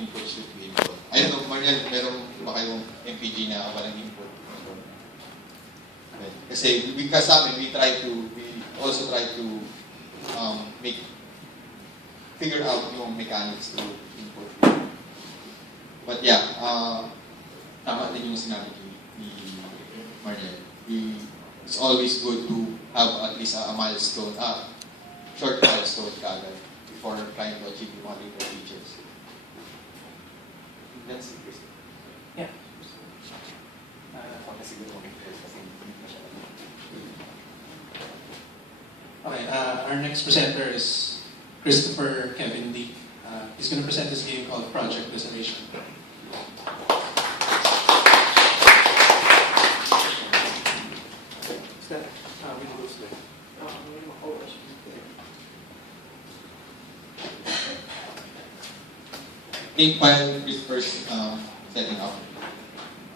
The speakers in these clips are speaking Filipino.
input should be input. I don't know, Mariel, meron ba kayong MPG na walang input? Okay. Kasi sa amin, we also try to figure out yung mechanics to input. But yeah, tama din yung sinabi ni Mariel. It's always good to have at least a milestone, short milestone kagad before trying to achieve yung mga bigger features. That's it. Yeah. Siguro kasi hindi masyadong. Okay, our next presenter is Christopher Kevin Lee. He's going to present this game called Project Desolation. While Christopher's setting up,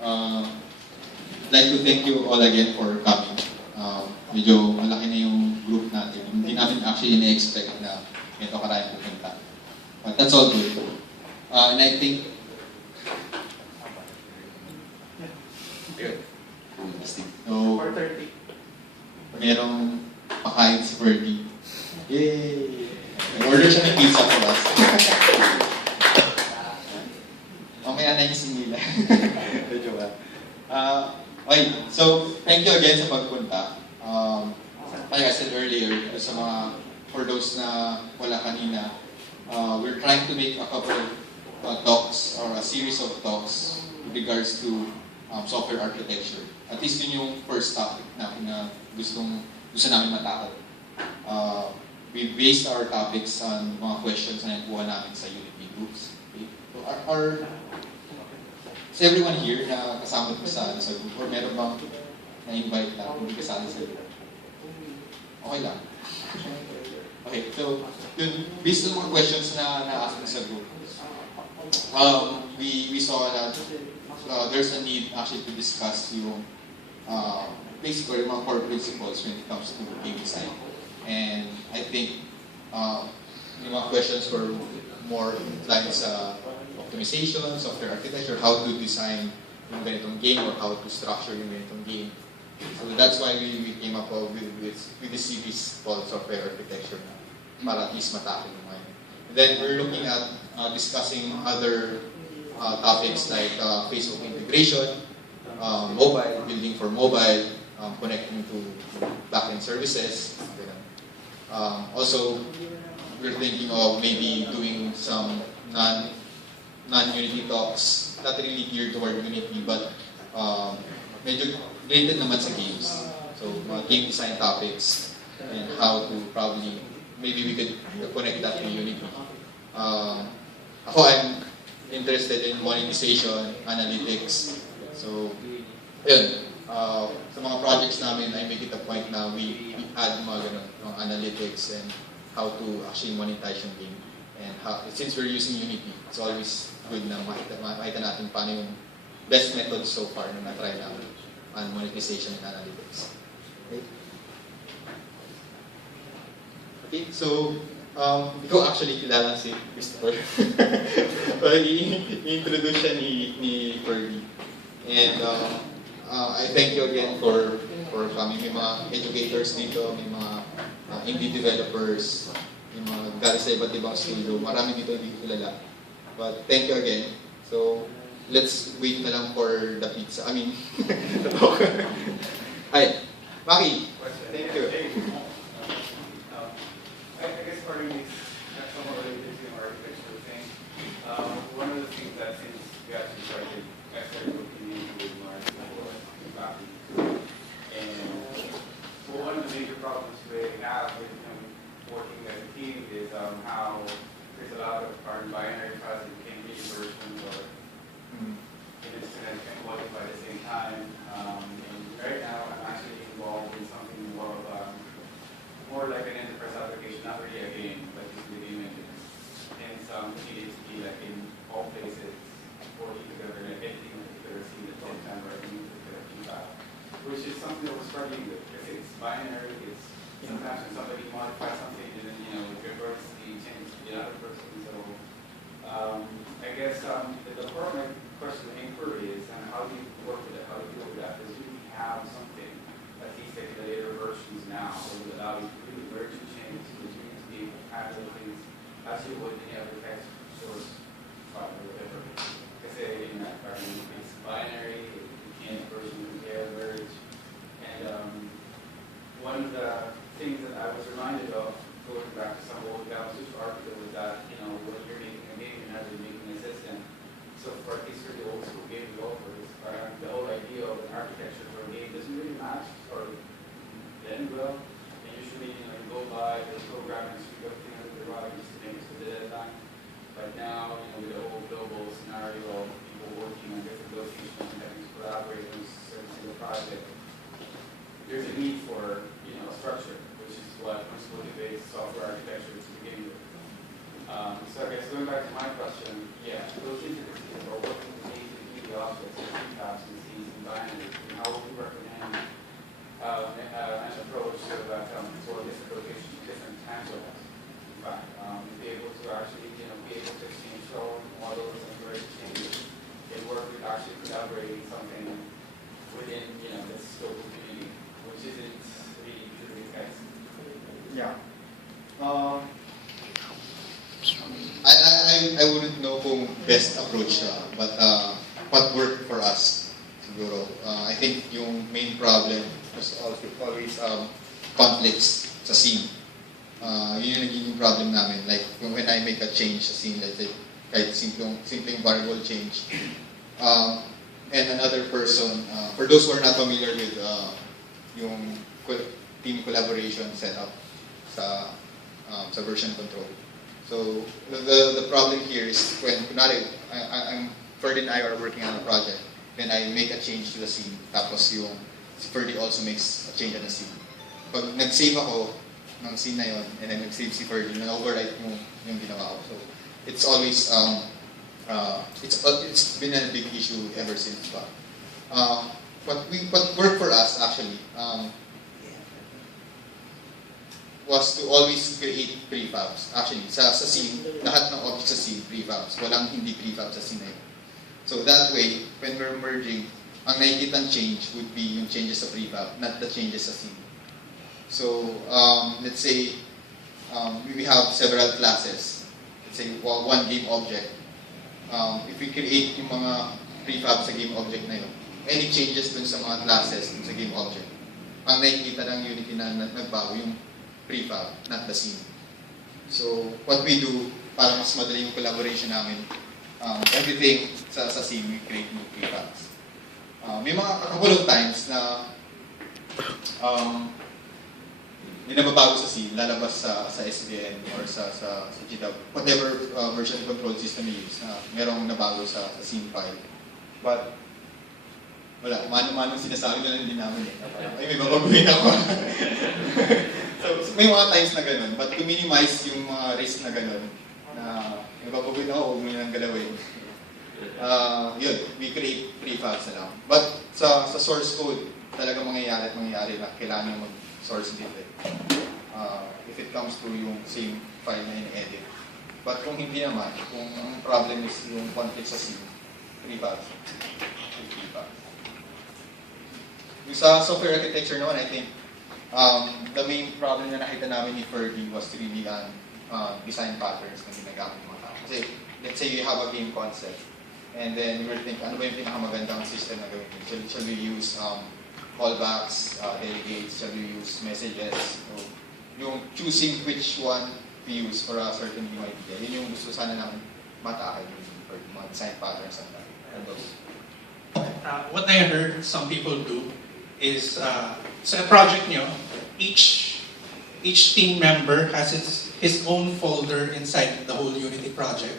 I'd like to thank you all again for coming. Medyo malaki na yung group natin. Hindi namin actually na-expect na ito karami pupunta. But that's all good. And I think... Good. So, 4:30. merong pakain si Ferdy. Yay! Order siya ng pizza for us. Mamaya na yung sinila. Medyo ba? Okay, so thank you again sa pagpunta. Like I said earlier, for those na wala kanina, we're trying to make a couple of talks or a series of talks with regards to software architecture. At least yun yung first topic natin na gusto namin matakot. We based our topics on mga questions na nakuha namin sa Unity groups. Okay? So is everyone here na kasama ko sa group or meron bang na-invite na hindi kasama sa group? Okay lang. Okay, so yun, based on mga questions na na-ask ko sa group, we saw that there's a need actually to discuss yung basically mga core principles when it comes to game design. And I think yung mga questions were more inclined sa optimization, software architecture, how to design yung ganitong game or how to structure yung ganitong game. So that's why we came up with this series called Software Architecture para at least matakil yung mga yun. And then we're looking at discussing other topics like Facebook integration, mobile, building for mobile, connecting to backend services. Also, we're thinking of maybe doing some non-Unity talks, not really geared toward Unity, but medyo related naman sa games. So, mga game design topics and how to probably, maybe we could connect that to Unity. Ako, I'm interested in monetization, analytics. So, yun. Sa mga projects namin, I make it a point na we add mga ganun, mga analytics and how to actually monetize yung game. And since we're using Unity, it's always good na makita natin paano yung best methods so far na na-try namin on monetization and analytics. Okay, so ikaw actually kilala si Christopher. I-introduce siya ni Ferdy. And I thank you again for coming. May mga educators dito, may mga indie developers, may mga galing sa iba't ibang studio. Marami dito hindi ko kilala. But thank you again. So, let's wait na lang for the pizza. I mean, the talk. Hi, Maki. Thank you. I guess part of this is somewhat related to our architectural thing. One of the things that since we actually started looking into Mars before back in school, and one of the major problems we have with working as a team is how there's a lot of our binary files that became versions or and multiply at the same time. And right now, I'm actually involved in something more like an enterprise application, not really a game, but just the game engine. And some PHP, like in all places, working together, like anything that you've ever seen at the same time, or any particular file, which is something that we're struggling with because it's binary. It's sometimes when somebody modifies something, and then it reverts the change to the other person. So I I guess the core of my question of inquiry is how do you work with it? How do you deal with that? Because you have something, at least like the later versions now, that would allow you to really merge and change, because you need to be able to handle things as you would any other text source file or whatever. Like I say, in that environment, it's binary, you can't version compare, merge. And one of the things that I was reminded of, going back to some old Galveston article, was that, when you're making a game, you're not really making a system. So for at least for the old school game developers, the whole idea of an architecture for a game doesn't really match or blend well. And usually, you go by the programming suite of things that they're writing just to make it to the deadline. But now, with the whole global scenario of people working on different locations and having to collaborate on certain single project, there's a need for, a structure, which is what principle-based software architecture is to begin with. So I guess going back to my question, those intricacies are working with the objects, the prefabs and C's and binaries, and how would you recommend an approach so that for different locations, different time zones, in fact, be able to actually, be able to exchange code models and great changes, and work with actually collaborating something within, the scope of community, which isn't really to the guys. Yeah. I wouldn't know kung best approach siya, but what worked for us siguro. I think yung main problem was always conflicts sa scene. Yun yung naging problem namin. Like when I make a change sa scene, let's say kahit simpleng variable change, and another person, for those who are not familiar with yung team collaboration setup sa version control. So the problem here is when Ferdy and I are working on a project, then I make a change to the scene, tapos yung si Ferdy also makes a change on the scene. Pag nag-save ako ng scene na yun, and then nag-save si Ferdy, na-overwrite yung ginawa ko. So it's always it's been a big issue ever since. But what worked for us actually was to always create prefabs. Actually, sa scene, lahat ng objects sa scene, prefabs. Walang hindi prefab sa scene na yun. So that way, when we're merging, ang nakikitang change would be yung changes sa prefab, not the changes sa scene. So, let's say, we have several classes. Let's say, one game object. If we create yung mga prefab sa game object na yun, any changes dun sa mga classes dun sa game object, ang nakikita ng Unity na nagbago yung prefab, not the scene. So, what we do, para mas madali yung collaboration namin, everything sa scene, we create new prefabs. May mga couple of times na may nababago sa scene, lalabas sa SVN or sa GitHub, whatever version control system you use, merong nabago sa scene file. But, wala, mano-mano sinasabi na lang din namin eh. Ay, may babaguhin ako. So, may mga times na ganun, but to minimize yung mga risk na ganun, na may babaguhin ako, huwag mo nang galawin. Yun, we create prefabs na lang. But sa source code, talaga mangyayari na kailangan nyo mag-source dito. If it comes to yung same file na in-edit. But kung hindi naman, kung ang problem is yung conflict sa scene, prefabs. Yung sa software architecture naman, I think, the main problem na nakita namin ni Ferdy was really design patterns na ginagamit ng mga tao. Kasi, let's say you have a game concept, and then you will think, ano ba yung pinakamagandang system na gawin? Shall we use callbacks, delegates, shall we use messages? So, yung choosing which one to use for a certain game idea, yun yung gusto sana namin matakay for mga design patterns and those. What I heard some people do is sa project nyo, each team member has his own folder inside the whole Unity project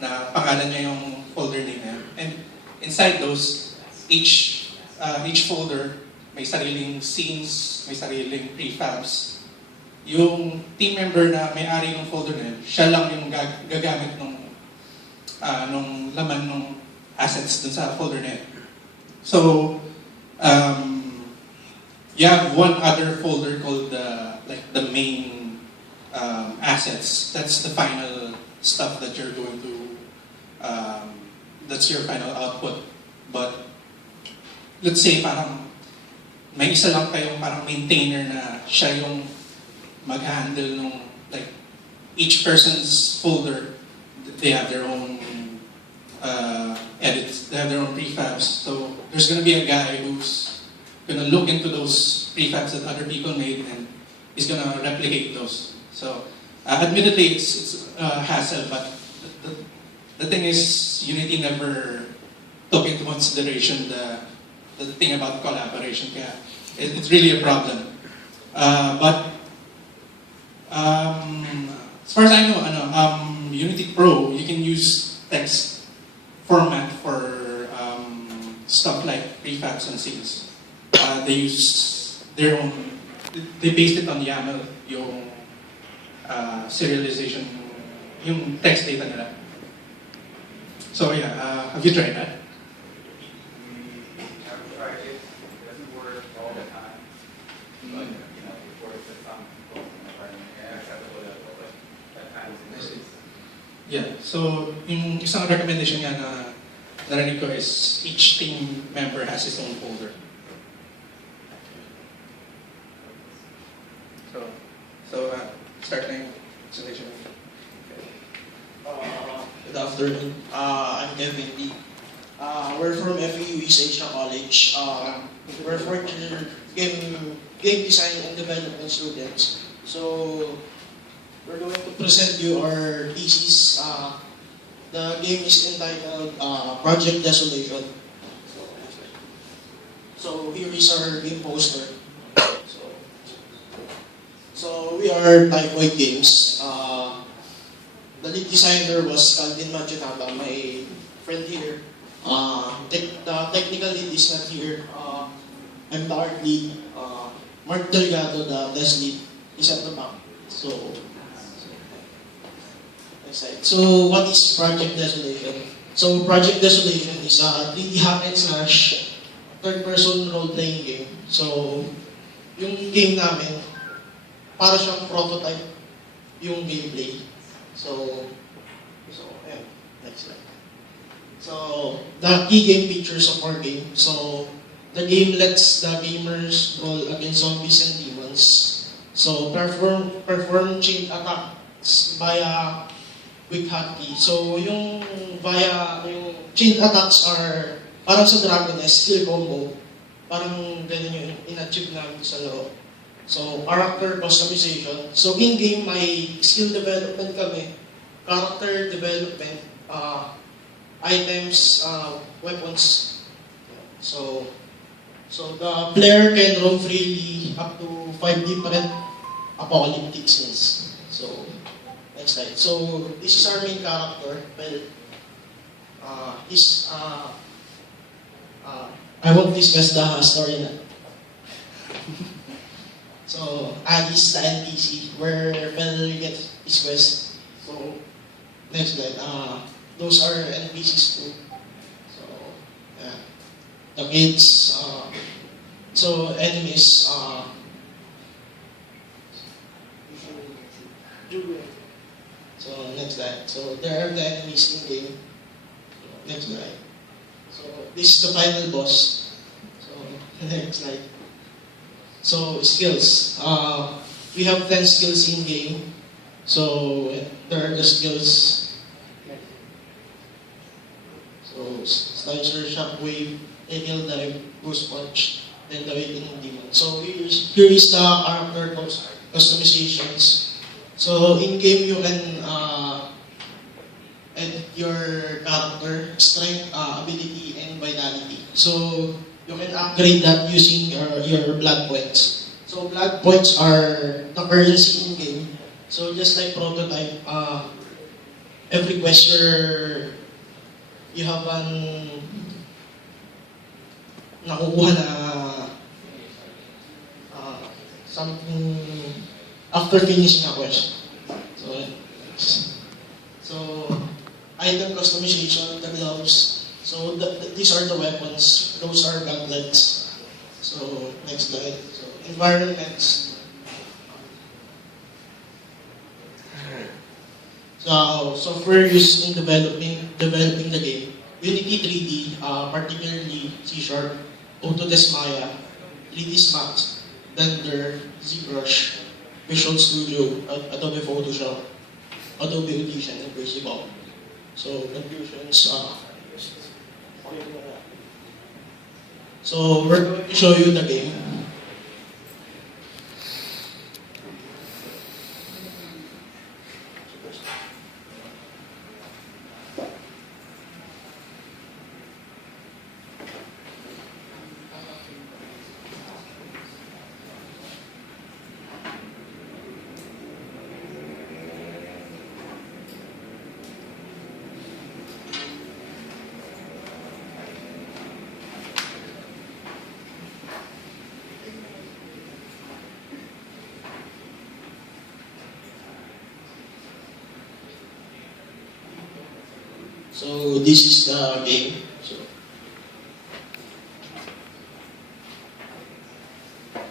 na pangalan niya yung folder name niya. And inside those, each folder may sariling scenes, may sariling prefabs. Yung team member na may-ari ng folder na yun, siya lang yung gagamit nung laman ng assets dun sa folder na yun. So, you have one other folder called the main assets. That's the final stuff that you're going to that's your final output. But let's say parang may isa lang kayong parang maintainer na siya yung mag-handle nung like each person's folder. They have their own edits, they have their own prefabs. So there's gonna be a guy who's gonna look into those prefabs that other people made and he's gonna replicate those. So admittedly, it's hassle, but the thing is, Unity never took into consideration the thing about collaboration. Kaya it's really a problem. But as far as I know, Unity Pro, you can use text format for stuff like prefabs and scenes. They use their own, they based it on YAML, yung serialization, yung text data nila. So yeah, have you tried that? We have tried it. It doesn't work all the time. But, you know, it works at some people and acceptable level, but at times it is. Yeah, so yung isang recommendation nga na narinig ko is each team member has his own folder. So start na yung presentation. Good afternoon. I'm Kevin Lee. We're from FEU East Asia College. We're fourth-year game design and development students. So we're going to present you our thesis. The game is entitled Project Desolation. So here is our game poster. So we are Typhoid Games. The lead designer was Calvin Machinata, my friend here. The technical lead is not here. I'm the art lead. Mark Delgado, the test lead, is at the back. So next slide. So what is Project Desolation? So Project Desolation is a 3D hack and slash third-person role-playing game. So yung game namin, para siyang prototype yung gameplay. So ayan, next slide. So, the key game features of our game. So, the game lets the gamers roll against zombies and demons. So, perform chain attacks via quick hotkey. So, yung chain attacks are parang sa Dragon Nest, skill combo. Parang ganun yung in-achieve namin sa laro. So, character customization. So, in-game may skill development kami, character development, items, weapons. So the player can roam freely up to 5 different apocalyptic scenes. So, next slide. So, this is our main character. Well, I won't discuss the story na. So, Alice, the NPC, where Bell gets his quest. So, next slide. Those are NPCs too. So, yeah. The kids, so enemies, so next slide. So, there are the enemies in game. So, next slide. So, this is the final boss. So, next slide. So, skills. We have 10 skills in game. So, there are the skills. So, Slicer, Shockwave, Eagle Dive, Ghost Punch, then the Waiting Demon. So, here is the character customizations. So, in game you can edit your character, strength, ability, and vitality. So, you can upgrade that using your blood points. So, blood points are the currency in game. So, just like prototype, every quest you have nakukuha na something after finishing a quest. So item customization, the gloves. So these are the weapons. Those are gauntlets. So next slide. So environments. So software used in developing the game. Unity 3D, particularly C Sharp, Autodesk Maya, 3ds Max, Blender, ZBrush, Visual Studio, Adobe Photoshop, Adobe Audition, and Perceval. So, conclusions, so we're going to show you the game. So this is the game.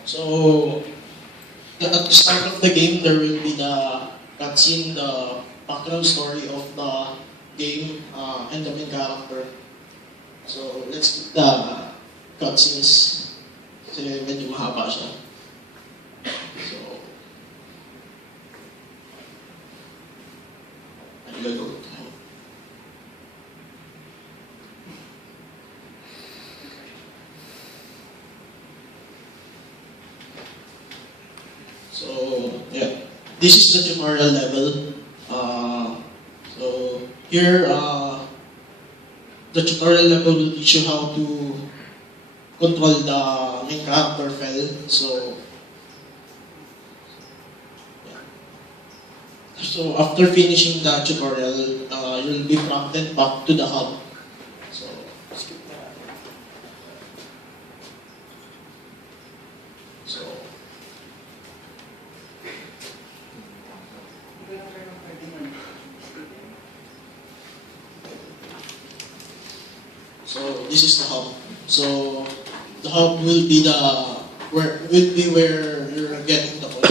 So at the start of the game, there will be the cutscene, the background story of the game, and the main character. So let's get the cutscenes. Kasi medyo mahaba siya. So, ano gagawin tayo? So, yeah, this is the tutorial level. So here, the tutorial level will teach you how to control the main character file. So, yeah. So after finishing the tutorial, you'll be prompted back to the hub. So, skip that. So, so this is the hub. So the hub will be where you're getting the code.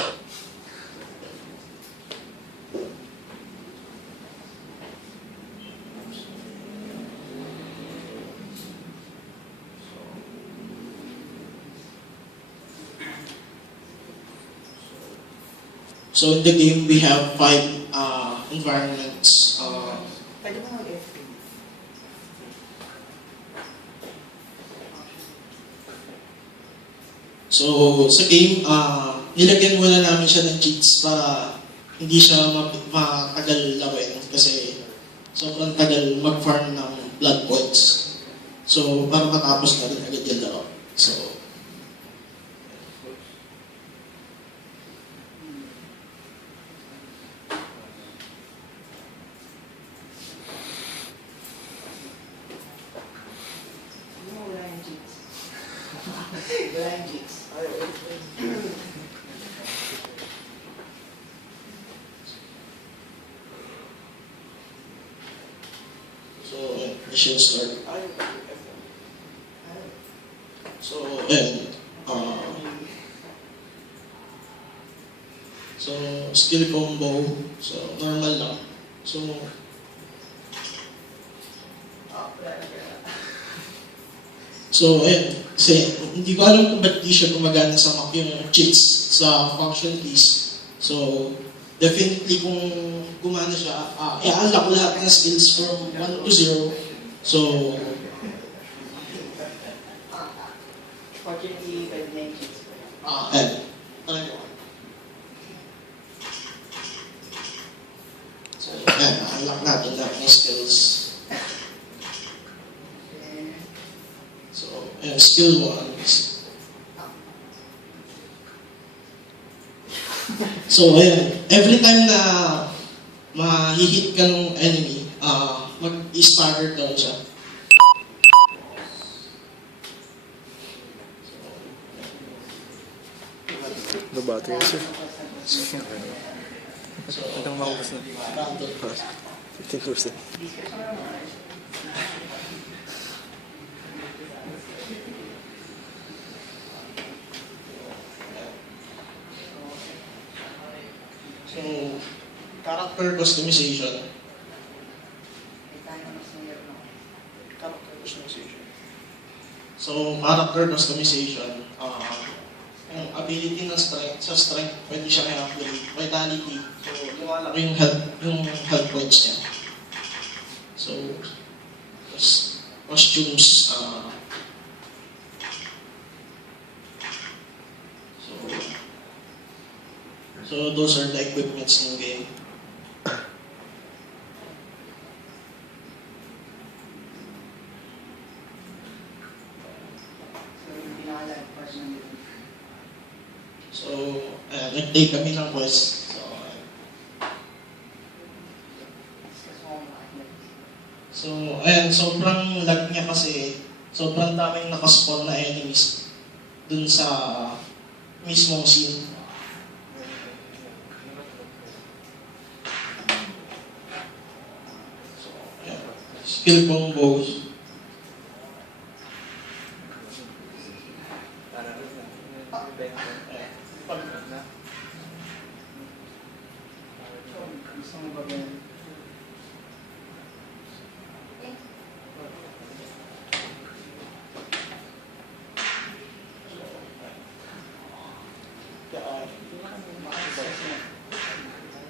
So in the game we have 5 environments. So, sa game, nilagyan muna namin siya ng cheats para hindi siya matagal lawin kasi sobrang tagal mag-farm ng blood points. So, para matapos na rin agad yung laro. So, mission start. So, and so skill combo, so normal lang. So, ayan, kasi hindi ko alam kung ba't di siya gumagana sa Mac yung cheats sa function keys. So, definitely kung gumana siya, i-unlock lahat ng skills from 1 to 0. So, fortunately, by the name cheats. ayan, talaga. So, ayan, unlock natin lahat ng skills. So, ayan, skill 1. So, ayan, every time na ma-hit ka ng enemy, mag-stagger down siya. Nabati yan sir. So, Hanggang maubos na. random. 15%. So, character customization. So, character customization, yung ability ng strength, sa strength, pwede siya i-upgrade. Vitality, so lumalaki yung health points niya. So, costumes, so those are the equipments ng game. So, yung pinaka-part ng dito. So, nag-take kami ng quest. So, so ayan, sobrang lag niya kasi sobrang daming nakaspawn na enemies dun sa mismong scene. So, ayan. Skill combos. Gusto mo ba ganun?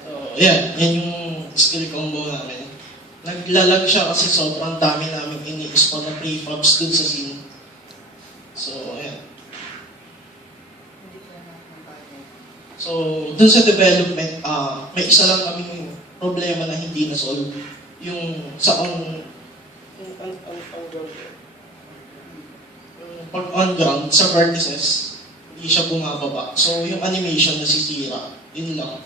So, yan yung skill combo namin. Naglalag siya kasi sobrang dami namin ini-spawn na prefabs dun sa scene. So, ayan. So, dun sa development, may isa lang kaming problema na hindi na-solve. Yung sa pag on-ground, sa vertices, hindi siya bumababa. So, yung animation nasisira. Yun lang.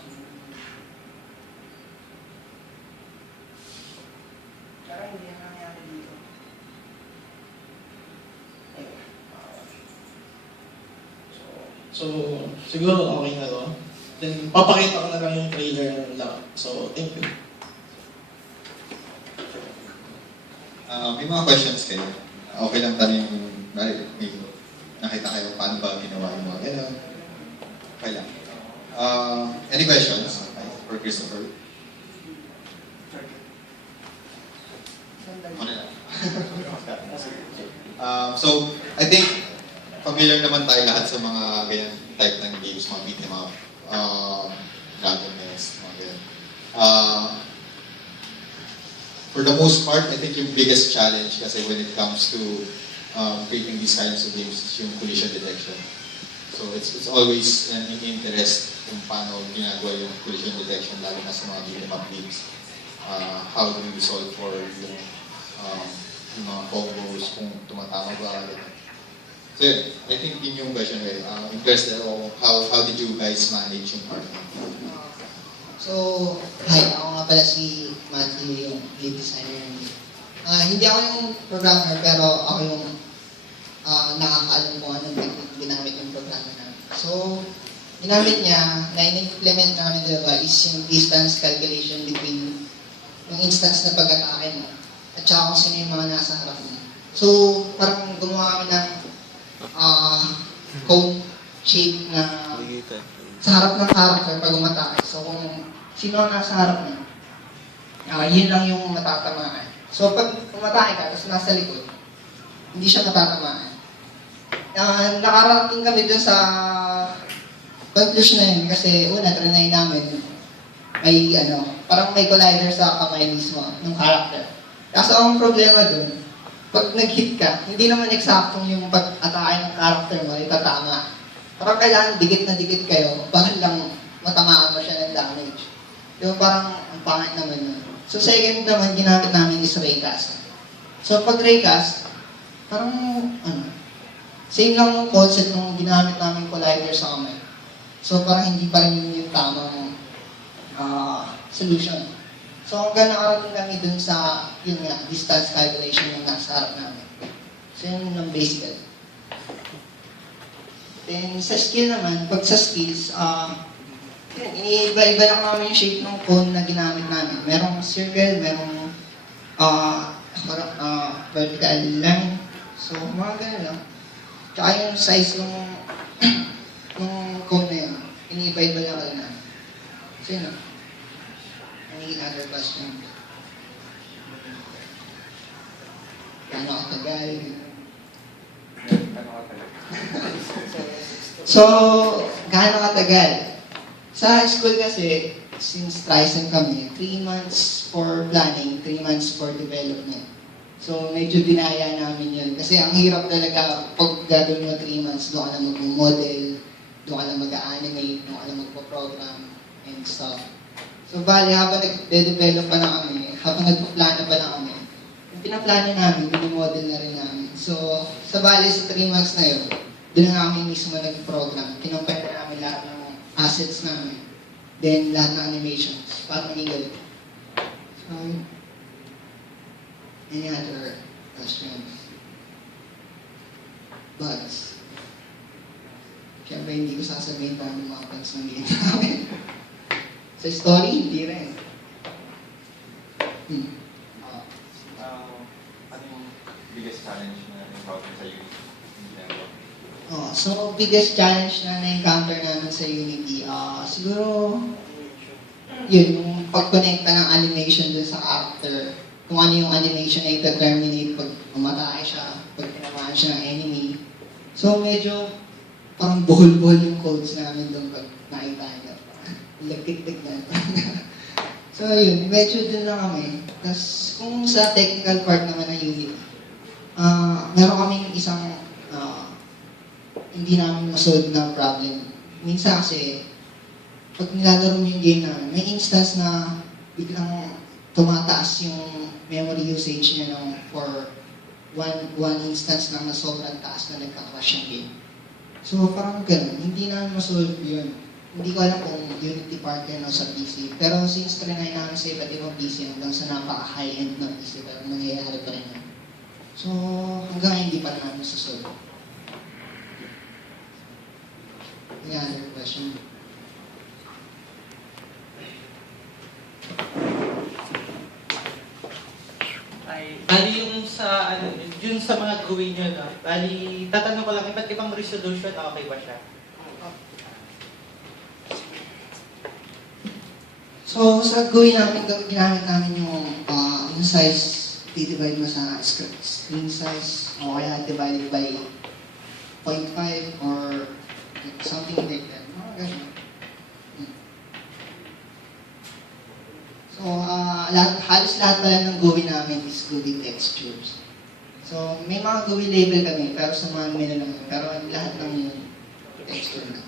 Parang hindi na nangyari dito. So, siguro okay na to. Then, papakita ko na lang yung trailer lang. So, thank you. May mga questions kayo. Okay lang tanong yung, may nakita kayo paano ba ginawa yung mga gano'n. Okay lang. Any questions for Christopher? Okay lang. So, I think familiar naman tayo lahat sa mga ganyan type ng games, mga beat em up, Dragon Nest, mga ganyan. For the most part, I think yung biggest challenge kasi when it comes to creating these kinds of games is yung collision detection. So it's always an interest kung paano ginagawa yung collision detection lalo na sa mga beat em up games. How do you solve for yung mga combos, kung tumatama ba, ganyan. So yun, I think yun yung question kayo. Interested ako, how did you guys manage yung part na? So, hi, ako nga pala si Matthew, yung lead designer ng game. Hindi ako yung programmer, pero ako yung nakakaalam kung anong technique ginamit yung programmer namin. So, ginamit niya, na in-implement namin diba, is yung distance calculation between yung instance na pag-atake mo at saka kung sino yung mga nasa harap mo. So, parang gumawa kami ng cone shape na sa harap ng character pag umatake. So, kung sino ang nasa harap niya, yun lang yung matatamaan. So, pag umatake ka, tapos nasa likod, hindi siya matatamaan. Nakarating kami dun sa conclusion na yun kasi una, trinay namin, may parang may collider sa kamay mismo ng character. Kaso ang problema dun, pag nag-hit ka, hindi naman eksaktong yung pag-atake ng character mo, itatama. Parang kailangan dikit na dikit kayo, para lang matamaan mo siya ng damage. Yung parang ang pangit naman yun. So second naman, ginamit namin is raycast. So pag raycast, parang same lang yung concept ng ginamit namin collider sa kamay. So parang hindi pa rin yung tamang solution. So hanggang nakarating kami dun sa, yun nga, distance calculation yung nasa harap namin. So yun yung basic. Then sa skill naman, pag sa skills, iniiba-iba lang namin yung shape ng cone na ginamit namin. Merong circle, merong vertical line. So mga ganun lang. Tsaka yung size ng cone na yun, iniiba-iba lang rin namin. So yun lang. Any other question? Ano katagal. Ano ka talaga? So, gaano katagal? Sa school kasi, since Tryson kami, 3 months for planning, 3 months for development. So, medyo dinaya namin yun. Kasi ang hirap talaga pag gagawin mo 3 months, doon ka lang mag-model, doon ka lang mag-animate, doon ka lang magpo-program, and stuff. So, bali, habang nag-develop pa na kami, habang nagpa-plano pa na kami, yung pinaplano namin, minimodel na rin namin. So, sa bali, sa 3 months na yun, doon na kami mismo nag-program. Kinumpare na namin lahat ng assets namin. Then, lahat ng animations. Parang naging So, any other questions? Bugs? Siyempre, hindi ko sasabihin kung ano mga bugs ng game namin. Sa story, hindi rin. Ano yung biggest challenge na encounter sa Unity? So, biggest challenge na na-encounter namin sa Unity, siguro, yun, yung pag-connecta ng animation dun sa character. Kung ano yung animation na ita-terminate pag umatake siya, pag tinamaan siya ng enemy. So, medyo parang buhol-buhol yung codes namin dun pag nakita niya. Lagkit-tig na. So, yun, medyo dun lang kami. Tapos, kung sa technical part naman ng Unity, meron kaming isang hindi namin masolve na problem. Minsan kasi, pag nilalaro mo yung game namin, may instance na biglang tumataas yung memory usage niya for one instance lang na sobrang taas na nagka-crash yung game. So parang ganun, hindi namin masolve yun. Hindi ko alam kung Unity part yun o sa PC. Pero since trinay namin sa iba't ibang PC hanggang sa napaka-high-end ng PC, pero nangyayari pa rin yun. So hanggang hindi pa namin masosolve. Any other question? Ay, bali yung sa, yun sa mga gawin nyo, no? Bali, tatanong ko lang, iba't ibang resolution, okay ba siya? So, sa gawin namin, ginamit namin yung size, divide mo sa screen size, o kaya divided by 0.5 or something like that. Ganun. So, halos lahat pala ng gawin namin is GUI textures. So, may mga GUI label kami, pero sa mga menu lang. Pero lahat ng yun, texture na.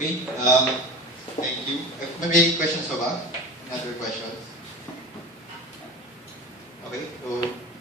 Okay, thank you. May questions pa ba? Another questions? Okay, so